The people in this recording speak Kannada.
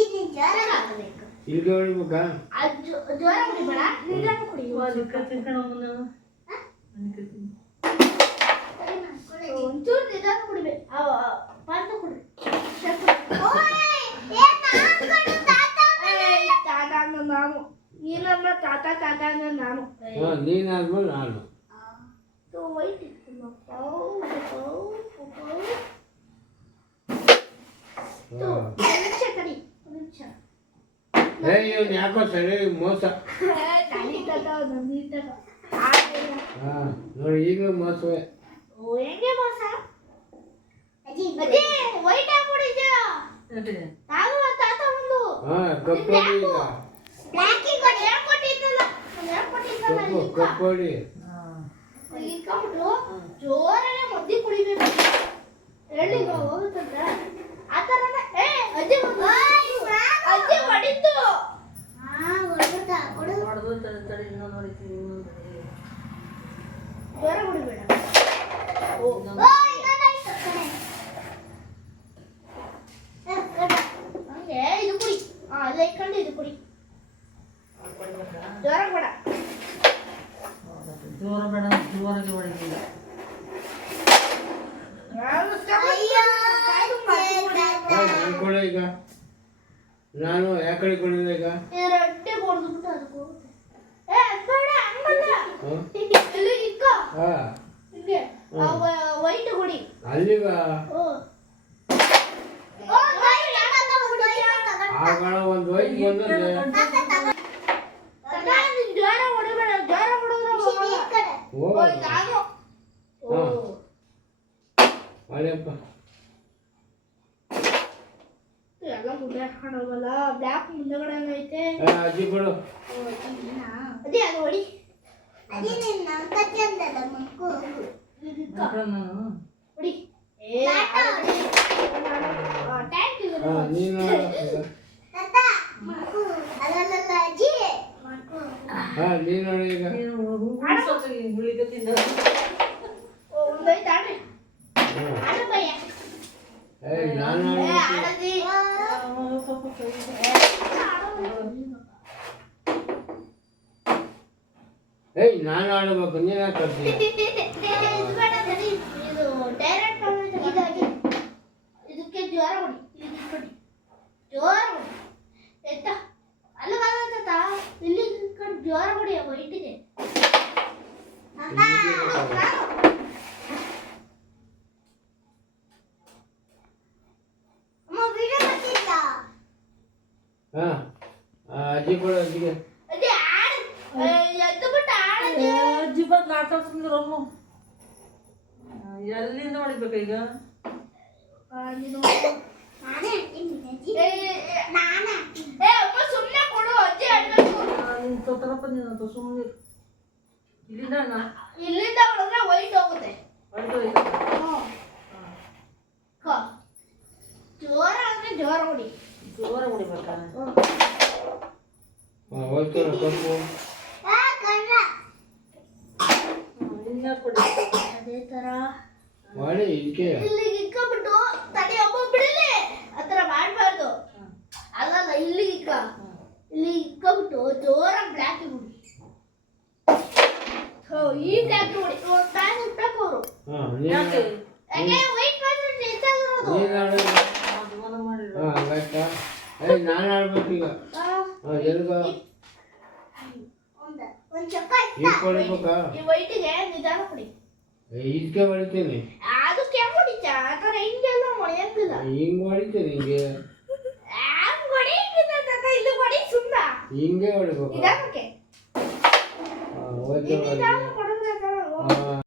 ಇಲ್ಲಿಗೆ ಹೊಡಿಬೇಕಾ? ಜ್ವರ ಹೊಡಿಬೇಡ, ನಿಧಾನ ಕುಡಿ. ಒಂಚೂರು ನಿಧಾನ ಕುಡಿಬೇಕು. ಪಾತ ಕುಡಿ. ತಾತ ಅಂದ್ರೆ ನಾನು, ನೀನನ್ನ ತಾತ ತಾತ ಅಂದ್ರೆ ನಾನು. ನೀನಾದ್ಮೇಲೆ ನಾನು. ವೈಟ್ ಯಾಕೋ ಸರಿ ಮೋಸ. ನೋಡಿ ಈಗಲೂ ಮೋಸವೇ. ಹೆಂಗೆ ಮೋಸ? ವೈಟ್ ಹಾಕೊಂಡಿದ್ಯಾ? ತಾತ ಒಂದು ಕಪ್ಪಡಿ ಜೋರನೆ ಮದ್ದಿ ಕುಡಿಬೇಕು. ಎಳ್ಳಿಗೆ ಹೋಗುತ್ತಂದ್ರ ಆ ಥರನೇ. ಅಜ್ಜಿ ಹೊಡಿತು. ಜ್ವರ ಕುಡಿಬೇಡ. ಹಂಗೆ ಇದು ಕುಡಿ. ಅಲ್ಲ ಇಟ್ಕೊಂಡು ಇದು ಕುಡಿ. ಜ್ವರ ಬೇಡ. ಜೋರ ಬೇಡ, ಜೋರಾಗಿ ಹೊಡಿತೀವಿ. ಈಗ ನಾನು ಯಾಕಡೆ ಕೊಡಿದೆ ಈಗ? ರೊಟ್ಟಿ ಕೊಡ್ದುಬಿಟ್ಟು ಅದಕ್ಕೆ ವೈಟ್ ಕುಡಿ. ಅಲ್ಲಿಗ ಆಗಳ ಒಂದು ವೈಟ್ ಬಂದ್ರೆ ಜ್ವರ ಹೊಡಿಬೇಡ. ಜ್ವರ ಹೊಡೆಯಪ್ಪ. ಎಲ್ಲ ಮುಂದೆ ಹಾಕೋಣವಲ್ಲ. ಬ್ಲ್ಯಾಕ್ ಮುಂದಗಡೆ ಐತೆ. ಅಜ್ಜಿ ಕೊಡು. ಅದೇ ಅದು ಹೊಡಿ. ಹೊಡಿ. ನೀನು ನೀನು ಈಗ ನಾನು ನಾನು ಆಡಬೇಕು. ನೀನು ಹಾಕ್ತೀನಿ. ಇದಕ್ಕೆ ಜ್ವರ ಹೊಡಿ. ಜ್ವರ ಹೊಡಿ. ಎತ್ತ ಅಲ್ಲ ಬರತ್ತ. ಇಲ್ಲಿ ಜ್ವರ ಹೊಡಿ. ವೈಟಿಗೆ ಅಜ್ಜಿ ಕೊಡು. ಅಜ್ಜಿಗೆ ಅಜ್ಜಿ ಬಂದು ಆಟ ಸುಂದರಮ್ಮ. ಎಲ್ಲಿಂದ ಹೊಡಿಬೇಕು ಈಗ? ಸುಮ್ಮನೆ ಕೊಡು. ಅಜ್ಜಿ ಆಡ್ಬೇಕು. ಸುಮ್ಮನೆ ಇಲ್ಲಿಂದ ಹೊಡೆದ್ರೆ ವೈಟ್ ಹೋಗುತ್ತೆ. ಜೋರ ಅಂದ್ರೆ ಜೋರ ಹೊಡಿ. ಜೋರ ಹೊಡಿಬೇಕಾ? ಕಪ್ಪು ಅದೇ ತರ ಮಾಡಿ ಇದಕ್ಕೆ ಇಲ್ಲಿ ಇಕ್ಕೊಬಿಟ್ಟು ತಡಿ ಒಬ್ಬ ಬಿಡಲಿ. ಆ ಥರ ಮಾಡಬಾರ್ದು. ಅಲ್ಲಲ್ಲ ಇಲ್ಲಿ ಇಕ್ಕ. ಇಲ್ಲಿ ಇಕ್ಕೊಬಿಟ್ಟು ಜೋರ ಬ್ಲ್ಯಾಕ್ ಬಿಡಿ. ಈ ಬ್ಲ್ಯಾಕ್ ಹೊಡಿ. ಬ್ಲ್ಯಾಕ್ ಇಟ್ಬೇಕು ಅವರು. ಯಾಕೆ ವೈಟ್ ಮಾತ್ರ ಹೆಚ್ಚಾಗಿರೋದು. ನಾನು ಆಡ್ಬೇಕು ಈಗ. ವೈಟಿಗೆ ನಿಧಾನ ಕೊಡಿ. ಇದಕ್ಕೆ ಹೊಡಿತೀನಿ. ಅದಕ್ಕೆ ಹೊಡಿತ. ಆ ಥರ ಹಿಂಗೆಲ್ಲ ಹೊಡೆಯಂಗಿಲ್ಲ. ಹಿಂಗೆ ಹೊಡಿತೀನಿ. ಹಿಂಗೆ ಇಲ್ಲಿ ಹೊಡಿ. ಸುಮ್ಮನೆ ಹಿಂಗೆ ಹೊಡಿಬೇಕು. ನಿಧಾನಕ್ಕೆ.